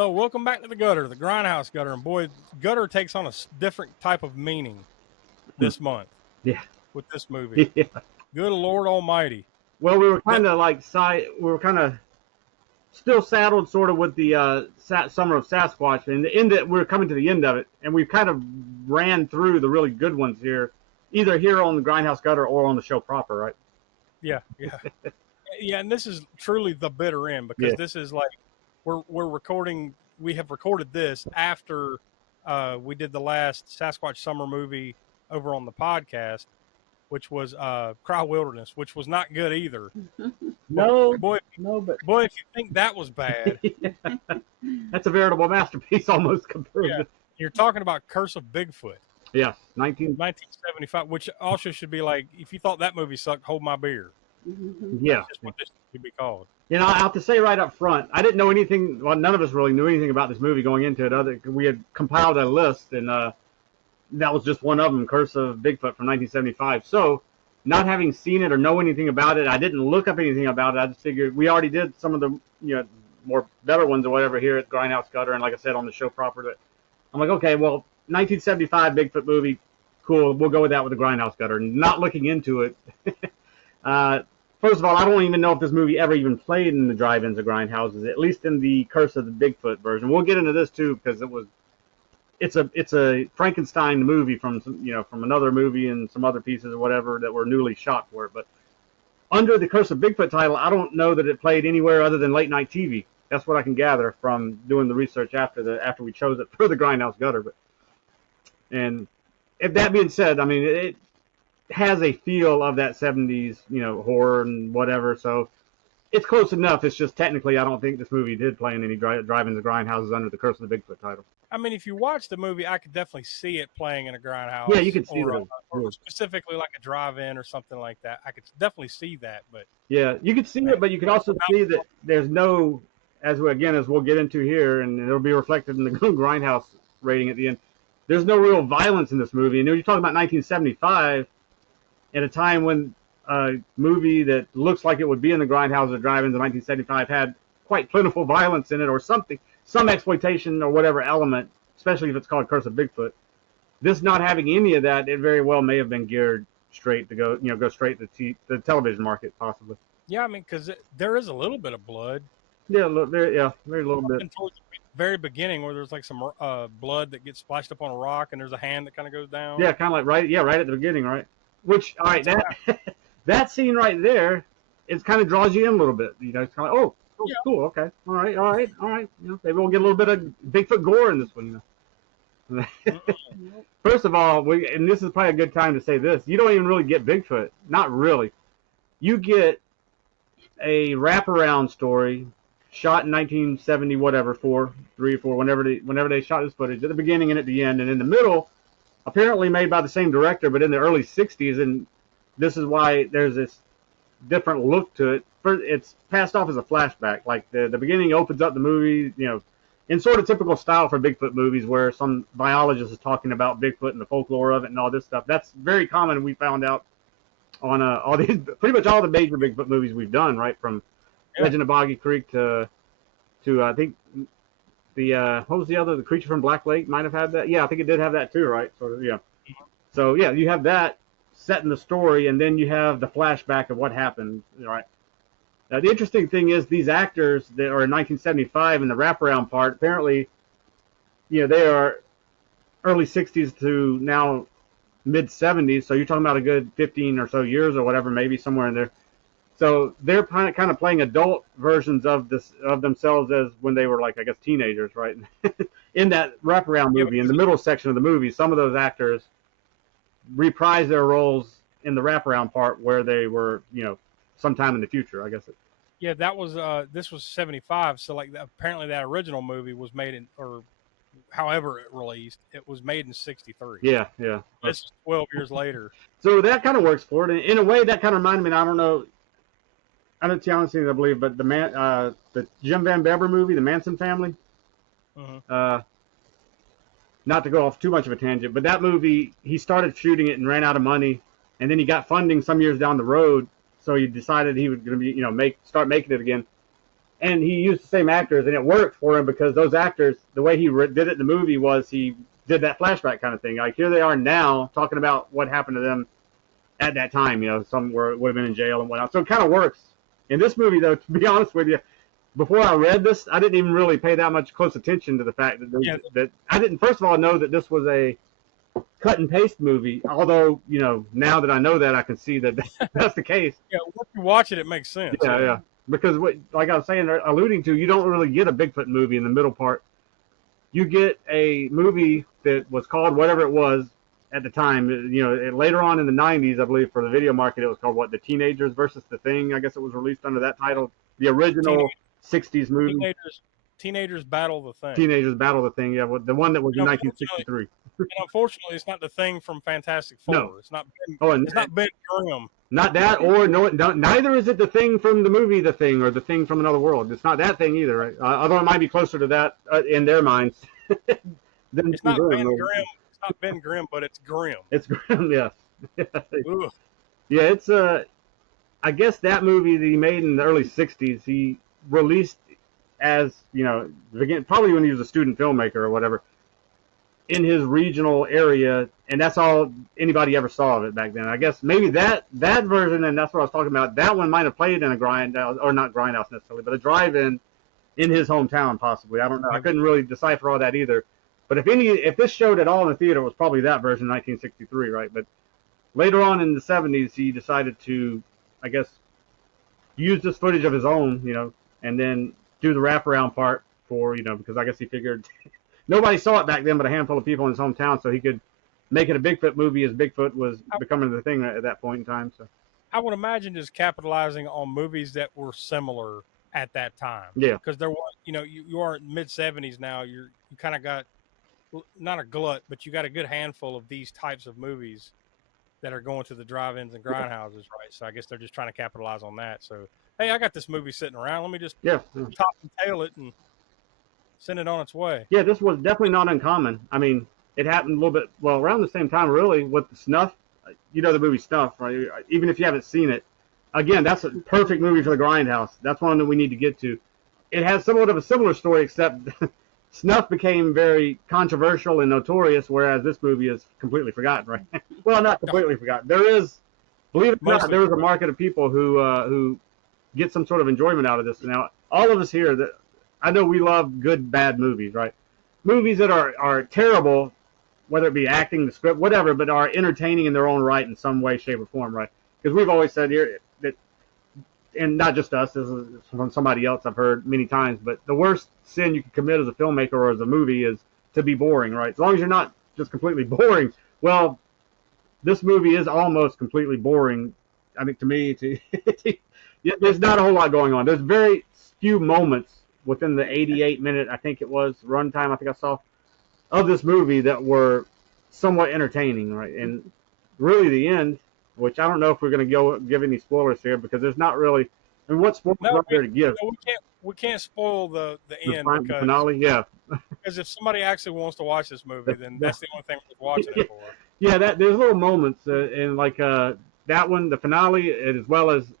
So, welcome back to the gutter, the Grindhouse gutter, and boy, gutter takes on a different type of meaning this month. Yeah. With this movie. Yeah. Good Lord Almighty. Well, we were kind of still saddled sort of with the Summer of Sasquatch, and we're coming to the end of it, and we've kind of ran through the really good ones here, either here on the Grindhouse gutter or on the show proper, right? Yeah. Yeah, and this is truly the bitter end because this is like we're recording. We have recorded this after we did the last Sasquatch summer movie over on the podcast, which was Cry Wilderness, which was not good either. No, boy, if you think that was bad, that's a veritable masterpiece almost compared. Yeah, you're talking about Curse of Bigfoot. Yeah, 1975, which also should be like, if you thought that movie sucked, hold my beer. Yeah, that's just what this should be called. You know, I have to say right up front, I didn't know anything. Well, none of us really knew anything about this movie going into it. We had compiled a list, and that was just one of them, Curse of Bigfoot from 1975. So, not having seen it or know anything about it, I didn't look up anything about it. I just figured we already did some of the more better ones or whatever here at Grindhouse Gutter, and like I said on the show proper, that I'm like, okay, well, 1975 Bigfoot movie, cool. We'll go with that with the Grindhouse Gutter. Not looking into it. First of all, I don't even know if this movie ever even played in the drive-ins or grindhouses, at least in the Curse of the Bigfoot version. We'll get into this too because it's a Frankenstein movie from another movie and some other pieces or whatever that were newly shot for it. But under the Curse of Bigfoot title, I don't know that it played anywhere other than late night TV. That's what I can gather from doing the research after we chose it for the Grindhouse Gutter. And if that being said, I mean it has a feel of that 70s, horror and whatever. So it's close enough. It's just technically, I don't think this movie did play in any drive-ins or grindhouses under the Curse of the Bigfoot title. I mean, if you watch the movie, I could definitely see it playing in a grindhouse. Yeah, you can see that. Or specifically like a drive-in or something like that. I could definitely see that. But yeah, you could see it, but you could also see that there's no, as we'll get into here, and it'll be reflected in the Grindhouse rating at the end. There's no real violence in this movie. And you're talking about 1975. At a time when a movie that looks like it would be in the grindhouse or drive-ins in 1975 had quite plentiful violence in it or something, some exploitation or whatever element, especially if it's called Curse of Bigfoot. This not having any of that, it very well may have been geared straight to go straight to the television market, possibly. Yeah, I mean, because there is a little bit of blood. Yeah, very little bit. Towards the very beginning, where there's like some blood that gets splashed up on a rock, and there's a hand that kind of goes down. Yeah, kind of like right at the beginning, right? Which, all right, that scene right there, it kind of draws you in a little bit. It's kind of like, yeah. Cool, okay, all right. Maybe we'll get a little bit of Bigfoot gore in this one. First of all, and this is probably a good time to say this, you don't even really get Bigfoot. Not really. You get a wraparound story shot in 1970, whatever, 3 or 4, whenever they shot this footage, at the beginning and at the end, and in the middle, apparently made by the same director, but in the early 60s, and this is why there's this different look to it. It's passed off as a flashback. Like the beginning opens up the movie, in sort of typical style for Bigfoot movies, where some biologist is talking about Bigfoot and the folklore of it and all this stuff. That's very common. We found out on all these, pretty much all the major Bigfoot movies we've done, right, from Legend of Boggy Creek to I think. What was the other? The Creature from Black Lake might have had that. Yeah, I think it did have that too, right? So yeah, you have that set in the story, and then you have the flashback of what happened, right? Now, the interesting thing is these actors that are in 1975 in the wraparound part, apparently, they are early 60s to now mid 70s. So you're talking about a good 15 or so years or whatever, maybe somewhere in there. So they're kind of playing adult versions of themselves as when they were, like, I guess, teenagers, right? In that wraparound movie, in the middle section of the movie, some of those actors reprise their roles in the wraparound part where they were, sometime in the future, I guess. Yeah, that was this was 75. So like apparently that original movie was made in, or however it released, it was made in 63. Yeah. This is 12 years later. So that kind of works for it. In a way, that kind of reminded me. I don't know. I don't honestly, I believe, but the Jim Van Bever movie, The Manson Family. Not to go off too much of a tangent, but that movie, he started shooting it and ran out of money, and then he got funding some years down the road, so he decided he was going to be, start making it again. and he used the same actors, and it worked for him because those actors, the way he did it in the movie was he did that flashback kind of thing. Like here they are now talking about what happened to them at that time. You know, some would have been in jail and whatnot. So it kind of works. In this movie, though, to be honest with you, before I read this, I didn't even really pay that much close attention to the fact that I didn't, first of all, know that this was a cut and paste movie. Although, you know, now that I know that, I can see that that's the case. Yeah, once you watch it, it makes sense. Yeah. Because, like I was saying, alluding to, you don't really get a Bigfoot movie in the middle part. You get a movie that was called whatever it was at the time. You know, later on in the 90s, I believe, for the video market, it was called, what, The Teenagers versus the Thing? I guess it was released under that title. The original 60s movie. Teenagers Battle the Thing. Teenagers Battle the Thing, yeah. The one that was in 1963. And unfortunately, it's not the Thing from Fantastic Four. No. It's not Ben Grimm. Not that, or neither is it the Thing from the movie The Thing or the Thing from Another World. It's not that thing either, right? Although it might be closer to that in their minds. It's not Ben Grimm. It's not Ben Grimm, but it's Grimm. It's Grimm, yes. Yeah, it's I guess that movie that he made in the early 60s, he released as, you know, probably when he was a student filmmaker or whatever, in his regional area, and that's all anybody ever saw of it back then. I guess maybe that version, and that's what I was talking about, that one might have played in a grindhouse, or not grindhouse necessarily, but a drive-in in his hometown possibly. I don't know. I couldn't really decipher all that either. But if this showed at all in the theater, it was probably that version, 1963, right? But later on in the 70s, he decided to, I guess, use this footage of his own, you know, and then do the wraparound part for, you know, because I guess he figured nobody saw it back then but a handful of people in his hometown, so he could make it a Bigfoot movie as Bigfoot was becoming the thing at that point in time. So I would imagine just capitalizing on movies that were similar at that time. Yeah. Because there was, you know, you are in mid-70s now. You kind of got, not a glut, but you got a good handful of these types of movies that are going to the drive-ins and grindhouses, right? So I guess they're just trying to capitalize on that. So, hey, I got this movie sitting around. Let me just top and tail it and send it on its way. Yeah, this was definitely not uncommon. I mean, it happened a little bit, well, around the same time, really, with the Snuff. You know the movie Snuff, right? Even if you haven't seen it. Again, that's a perfect movie for the Grindhouse. That's one that we need to get to. It has somewhat of a similar story, except Snuff became very controversial and notorious, whereas this movie is completely forgotten, right? Well, not completely forgotten. There is, believe it or not, there is a market of people who get some sort of enjoyment out of this. Now, all of us here, I know we love good, bad movies, right? Movies that are terrible, whether it be acting, the script, whatever, but are entertaining in their own right in some way, shape, or form, right? Because we've always said here that, and not just us, this is from somebody else I've heard many times, but the worst sin you can commit as a filmmaker or as a movie is to be boring, right? As long as you're not just completely boring. Well, this movie is almost completely boring, I think, to me. There's not a whole lot going on. There's very few moments within the 88-minute, I think it was, runtime, I think I saw, of this movie that were somewhat entertaining, right? And really the end, which I don't know if we're going to give any spoilers here, because there's not really, I mean, what spoilers are there to give? No, we can't spoil the end, the finale, yeah. Because if somebody actually wants to watch this movie, then that's the only thing we're watching it for. Yeah, there's little moments, and like that one, the finale, as well as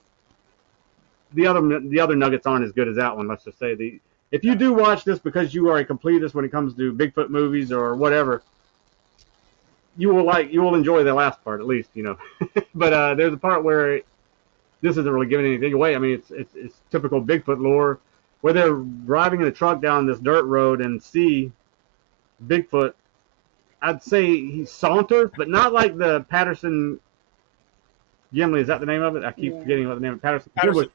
the other nuggets aren't as good as that one. Let's just say if you do watch this because you are a completist when it comes to Bigfoot movies or whatever, you will enjoy the last part at least, you know. But there's a part where this isn't really giving anything away. I mean, it's typical Bigfoot lore, where they're driving in a truck down this dirt road and see Bigfoot. I'd say he saunters, but not like the Patterson Gimli. Is that the name of it? I keep forgetting what the name of Patterson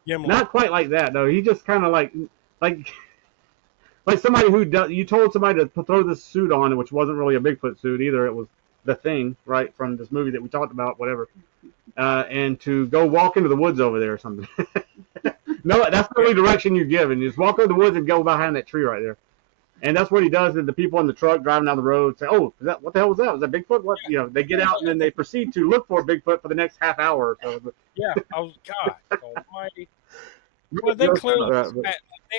Gimli. Not quite like that though. He just kind of like somebody who you told somebody to throw this suit on, which wasn't really a Bigfoot suit either. It was the Thing, right, from this movie that we talked about, whatever. And to go walk into the woods over there or something. No, that's the only direction you give, and you just walk into the woods and go behind that tree right there. And that's what he does. And the people in the truck driving down the road say, "Oh, what the hell was that? Was that Bigfoot?" What? You know, they get out and then they proceed to look for Bigfoot for the next half hour or so. Yeah, I was God Almighty. Well, they clearly they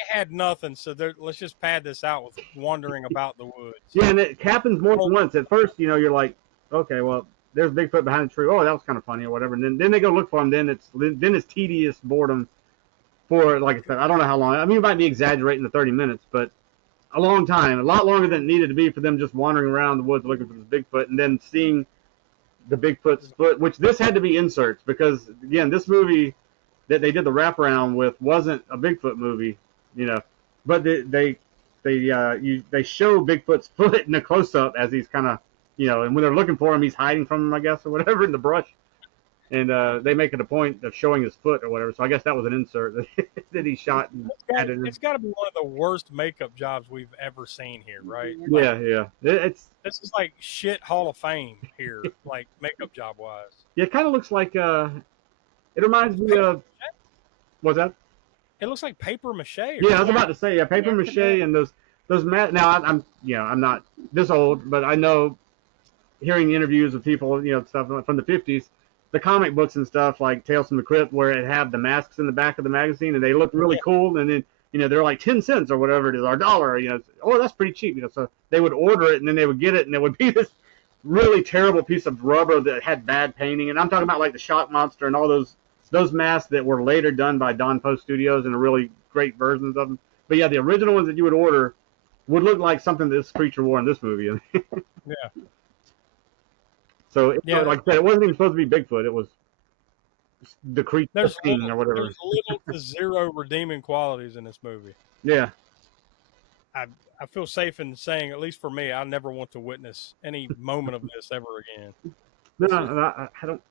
had nothing, so let's just pad this out with wandering about the woods. Yeah, and it happens more than once. At first, you know, you're like, okay, well, there's Bigfoot behind the tree. Oh, that was kind of funny or whatever. And then they go look for him. Then it's tedious boredom for, like I said, I don't know how long. I mean, you might be exaggerating the 30 minutes, but a long time, a lot longer than it needed to be for them just wandering around the woods looking for this Bigfoot and then seeing the Bigfoot's foot, which this had to be inserts because, again, this movie that they did the wraparound with wasn't a Bigfoot movie, but they show Bigfoot's foot in a close-up as he's kind of, and when they're looking for him, he's hiding from them, I guess, or whatever, in the brush. And they make it a point of showing his foot or whatever. So I guess that was an insert that he shot. And it's got to be one of the worst makeup jobs we've ever seen here, right? Yeah. This is like shit Hall of Fame here, like makeup job wise. Yeah, it kind of looks like. It reminds me of. What's that? It looks like paper mache. Yeah, I was about to say paper mache and those Now I'm not this old, but I know, hearing interviews of people, stuff from the 50s. The comic books and stuff like Tales from the Crypt, where it had the masks in the back of the magazine, and they look really cool, and then they're like 10 cents or whatever it is, or $1. Oh, that's pretty cheap. So they would order it, and then they would get it, and it would be this really terrible piece of rubber that had bad painting. And I'm talking about like the Shock Monster and all those masks that were later done by Don Post Studios and really great versions of them. But yeah, the original ones that you would order would look like something this creature wore in this movie. Yeah. So, like I said, it wasn't even supposed to be Bigfoot. It was the creature or whatever. There's little to zero redeeming qualities in this movie. Yeah. I feel safe in saying, at least for me, I never want to witness any moment of this ever again. No, I don't.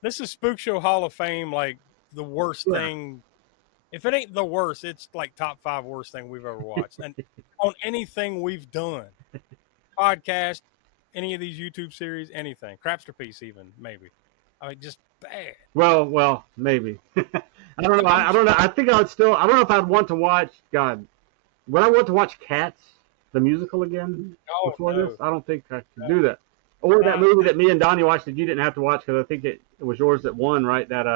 This is Spookshow Hall of Fame, like the worst thing. If it ain't the worst, it's like top 5 worst thing we've ever watched. And on anything we've done, podcast, any of these YouTube series, anything, Crapsterpiece even, maybe. I mean, just bad. Well, maybe. I don't know. I don't know. I think I would still. I don't know if I'd want to watch. God, would I want to watch Cats, the musical again before this? I don't think I could do that. Or that movie that me and Donnie watched that you didn't have to watch because I think it was yours that won, right? That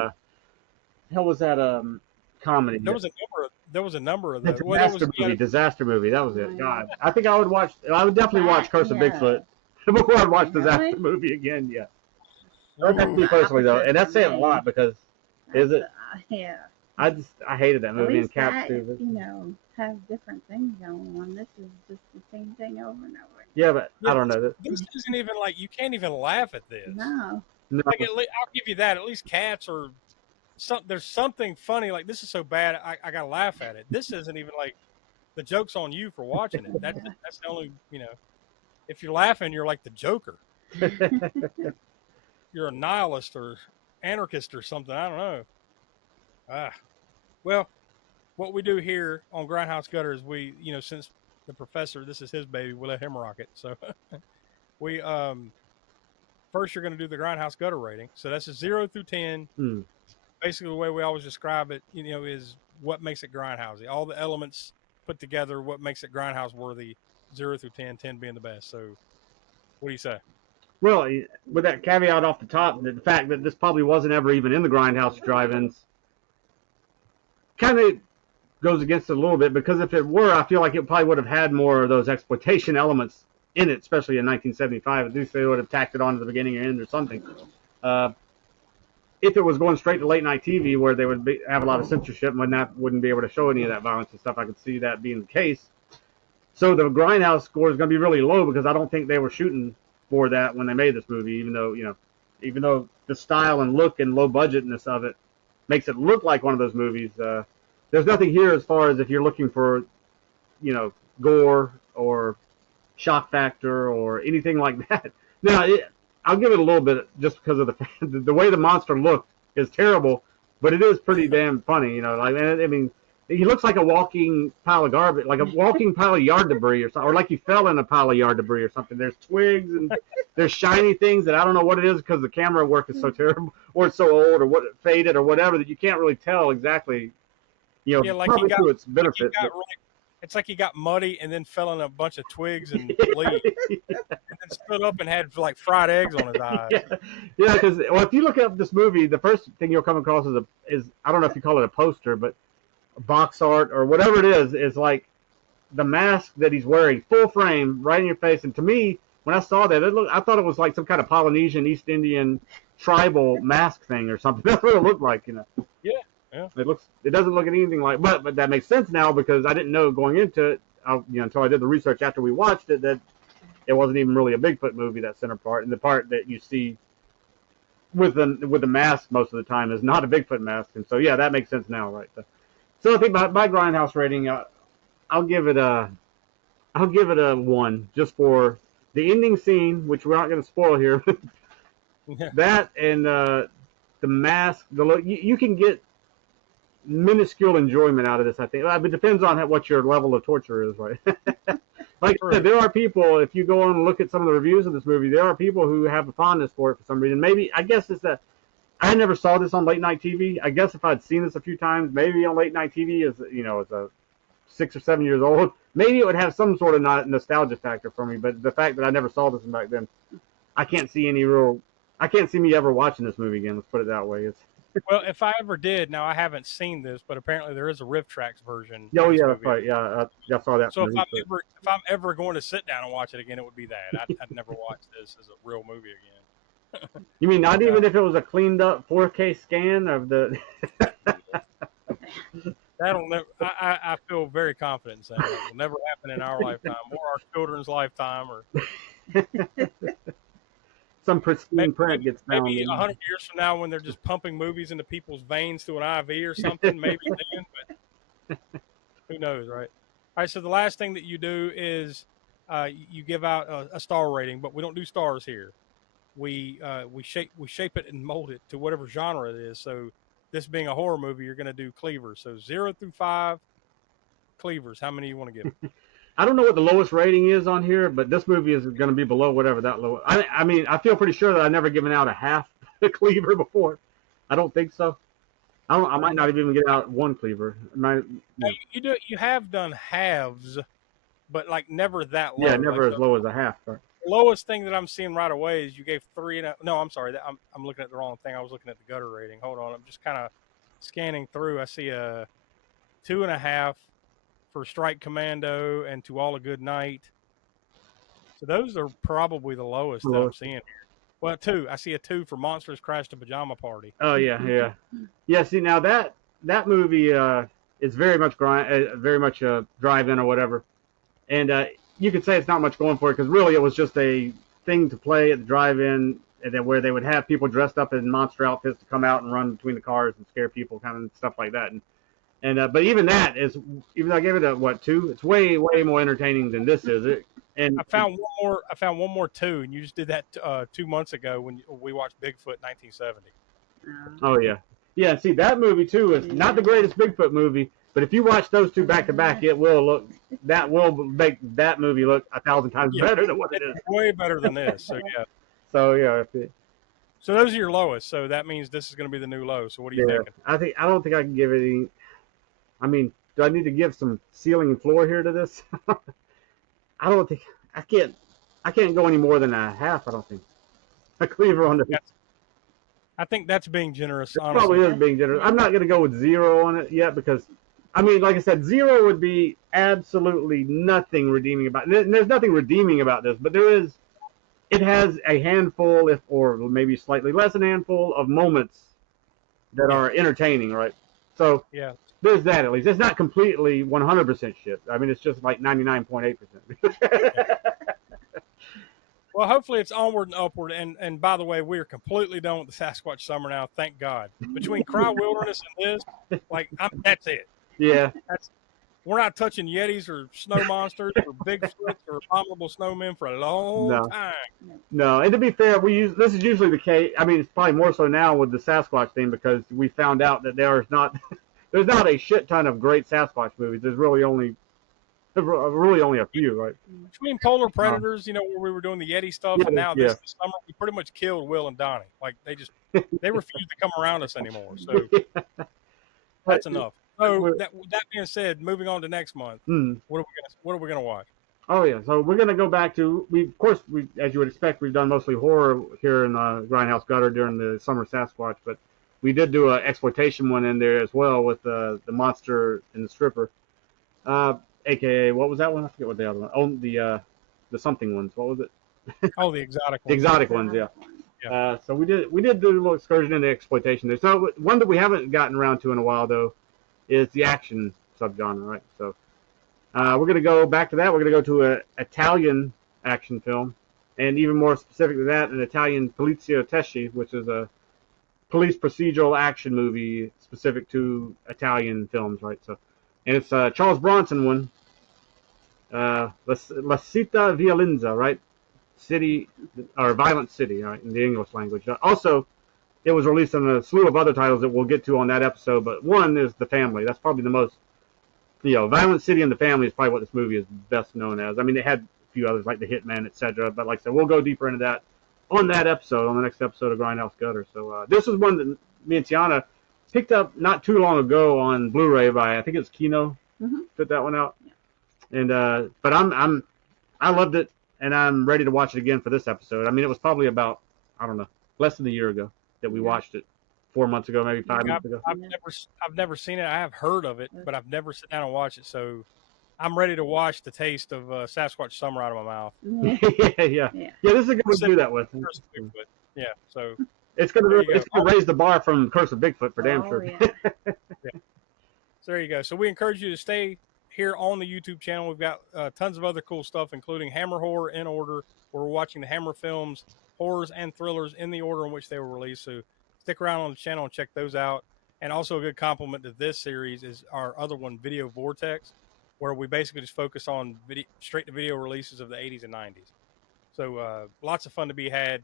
hell was that comedy? There was a number of those. Disaster movie. That was it. God, I think I would watch. I would definitely watch Curse of Bigfoot before I'd watch Disaster movie again. Yeah. That's me personally though, and that's saying a lot because is it? Yeah. I hated that movie and Cats too. Have different things going on. This is just the same thing over and over. Yeah, but I don't know. This isn't even like, you can't even laugh at this. No. Like I'll give you that. At least Cats are there's something funny. Like, this is so bad, I gotta laugh at it. This isn't even like, the joke's on you for watching it. That's the only, if you're laughing, you're like the Joker. You're a nihilist or anarchist or something. I don't know. Well, what we do here on Grindhouse Gutter is we, since the professor, this is his baby, we let him rock it. So we, first you're going to do the Grindhouse Gutter rating. So that's a 0 through 10. Basically the way we always describe it, is what makes it grindhousey. All the elements put together, what makes it grindhouse worthy, 0 through 10, 10 being the best. So what do you say? Well, with that caveat off the top, the fact that this probably wasn't ever even in the Grindhouse drive-ins kind of goes against it a little bit, because if it were, I feel like it probably would have had more of those exploitation elements in it, especially in 1975. At least they would have tacked it on to the beginning or end or something. If it was going straight to late night TV where they would have a lot of censorship and wouldn't be able to show any of that violence and stuff, I could see that being the case. So the Grindhouse score is going to be really low because I don't think they were shooting for that when they made this movie, even though the style and look and low budgetness of it makes it look like one of those movies. There's nothing here as far as if you're looking for, gore or shock factor or anything like that. Now, I'll give it a little bit just because of the way the monster looked is terrible, but it is pretty damn funny. I mean, he looks like a walking pile of garbage, like a walking pile of yard debris or something, or like he fell in a pile of yard debris or something. There's twigs and there's shiny things that I don't know what it is because the camera work is so terrible, or it's so old, or what faded, or whatever, that you can't really tell exactly. Like probably to its benefit. It's like he got muddy and then fell in a bunch of twigs and leaves, and then stood up and had like fried eggs on his eyes. Yeah, because if you look up this movie, the first thing you'll come across is I don't know if you call it a poster, but box art or whatever it is like the mask that he's wearing, full frame, right in your face. And to me, when I saw that, I thought it was like some kind of Polynesian, East Indian tribal mask thing or something. That's what it looked like, Yeah. Yeah. It doesn't look anything like, but that makes sense now because I didn't know going into it, until I did the research after we watched it, that it wasn't even really a Bigfoot movie, that center part, and the part that you see with the mask most of the time is not a Bigfoot mask, and so yeah, that makes sense now, right? So I think my Grindhouse rating, I'll give it a 1 just for the ending scene, which we're not going to spoil here. Yeah. That and the mask, you can get minuscule enjoyment out of this, I think. It depends on what your level of torture is, right? Like I said, there are people, if you go on and look at some of the reviews of this movie, there are people who have a fondness for it for some reason. Maybe, I guess it's that I never saw this on late night TV. I guess if I'd seen this a few times, maybe on late night TV as a 6 or 7 years old, maybe it would have some sort of nostalgia factor for me. But the fact that I never saw this back then, I can't see me ever watching this movie again. Let's put it that way. Well, if I ever did, now I haven't seen this, but apparently there is a Riff Tracks version. Oh yeah, that's right. Yeah, I saw that. So if I'm ever going to sit down and watch it again, it would be that. I'd never watch this as a real movie again. You mean not even if it was a cleaned up 4K scan of the? That'll never. I feel very confident in saying that will never happen in our lifetime or our children's lifetime, or some pristine print gets found. Maybe 100 years from now, when they're just pumping movies into people's veins through an IV or something, maybe then. But who knows, right? All right. So the last thing that you do is you give out a star rating, but we don't do stars here. We shape it and mold it to whatever genre it is. So this being a horror movie, you're going to do cleavers. So 0 through 5 cleavers. How many do you want to give? I don't know what the lowest rating is on here, but this movie is going to be below whatever that low. I mean, I feel pretty sure that I've never given out a half cleaver before. I don't think so. I might not even get out 1 cleaver. You have done halves, but like never that low. Yeah, never like as low as a half. But the lowest thing that I'm seeing right away is you gave 3 and no, I'm sorry, I'm looking at the wrong thing. I was looking at the gutter rating. Hold on, I'm just kind of scanning through. I see a 2.5 for Strike Commando and To All a Good Night. So those are probably the lowest that I'm seeing here. Well, 2. I see a 2 for Monsters Crash the Pajama Party. Oh yeah. See, now that movie is very much a drive-in or whatever, and you could say it's not much going for it because really it was just a thing to play at the drive-in, and then where they would have people dressed up in monster outfits to come out and run between the cars and scare people, kind of stuff like that. And but even that is, even though I gave it a 2, it's way more entertaining than this is. And I found one more 2, and you just did that 2 months ago when we watched Bigfoot 1970. Oh yeah. See, that movie too is not the greatest Bigfoot movie, but if you watch those 2 back to back, that will make that movie look 1,000 times better than what it is. Way better than this. So yeah. So yeah. So those are your lowest. So that means this is going to be the new low. So what are you thinking? I don't think I can give it any. I mean, do I need to give some ceiling and floor here to this? I don't think I can't go any more than a half. I don't think a cleaver on the. I think that's being generous. It honestly. Probably is being generous. I'm not going to go with 0 on it yet because, I mean, like I said, 0 would be absolutely nothing redeeming about it. There's nothing redeeming about this, but it has a handful, or maybe slightly less than a handful of moments that are entertaining, right? So yeah. There's that at least. It's not completely 100% shit. I mean, it's just like 99.8%. Well, hopefully it's onward and upward. And by the way, we are completely done with the Sasquatch Summer now. Thank God. Between Cry Wilderness and this, that's it. Yeah. We're not touching Yetis or snow monsters or Bigfoot or abominable snowmen for a long time. No, and to be fair, this is usually the case. I mean, it's probably more so now with the Sasquatch thing because we found out that there's not a shit ton of great Sasquatch movies. There's really only a few, right? Between Polar Predators, where we were doing the Yeti stuff, and now this summer, we pretty much killed Will and Donnie. Like they refuse to come around us anymore. So that's enough. So that being said, moving on to next month, what are we gonna watch? Oh yeah, so we're gonna go back to as you would expect, we've done mostly horror here in Grindhouse Gutter during the summer Sasquatch, but we did do an exploitation one in there as well with the monster and the stripper, aka what was that one? I forget what the other one. Oh, the something ones. What was it? Oh, the exotic ones. The exotic ones, yeah. So we did do a little excursion into exploitation there. So one that we haven't gotten around to in a while though is the action subgenre, right? So we're gonna go back to that. We're gonna go to an Italian action film, and even more specific to that, an Italian Poliziotteschi, which is a police procedural action movie specific to Italian films, right? So, and it's a Charles Bronson one. La Città Violenza, right? City or Violent City, right, in the English language. Also, it was released on a slew of other titles that we'll get to on that episode, but one is The Family. That's probably the most, Violent City and The Family is probably what this movie is best known as. I mean, it had a few others like The Hitman, etc. But like I said, we'll go deeper into that on that episode, on the next episode of Grindhouse Gutter. So this is one that me and Tiana picked up not too long ago on Blu-ray by, I think it's Kino. Put that one out. And but I loved it, and I'm ready to watch it again for this episode. I mean, it was probably about, I don't know, less than a year ago that we watched it. 4 months ago, maybe 5 months ago. I've never seen it. I have heard of it, but I've never sat down and watched it. So I'm ready to wash the taste of Sasquatch Summer out of my mouth. Yeah. This is a good one to do that with. Yeah, so it's gonna raise the bar from Curse of Bigfoot for damn sure. Yeah. So there you go. So we encourage you to stay here on the YouTube channel. We've got tons of other cool stuff, including Hammer Horror in order, where we're watching the Hammer films, horrors and thrillers in the order in which they were released. So stick around on the channel and check those out. And also a good compliment to this series is our other one, Video Vortex, where we basically just focus on straight-to-video releases of the 80s and 90s. So lots of fun to be had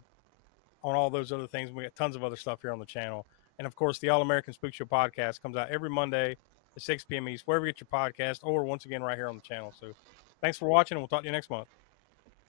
on all those other things. We got tons of other stuff here on the channel. And, of course, the All-American Spookshow podcast comes out every Monday at 6 p.m. East, wherever you get your podcast, or once again right here on the channel. So thanks for watching, and we'll talk to you next month.